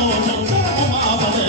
மோசம் சோமாவது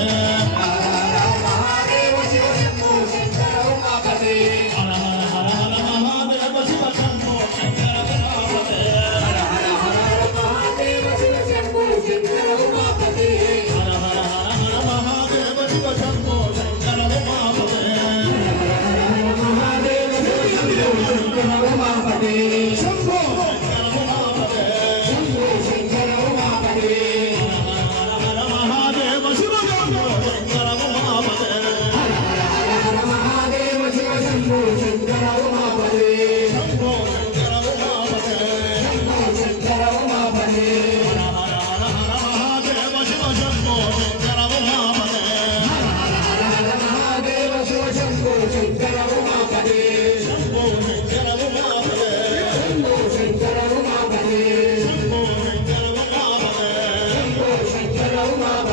Roma.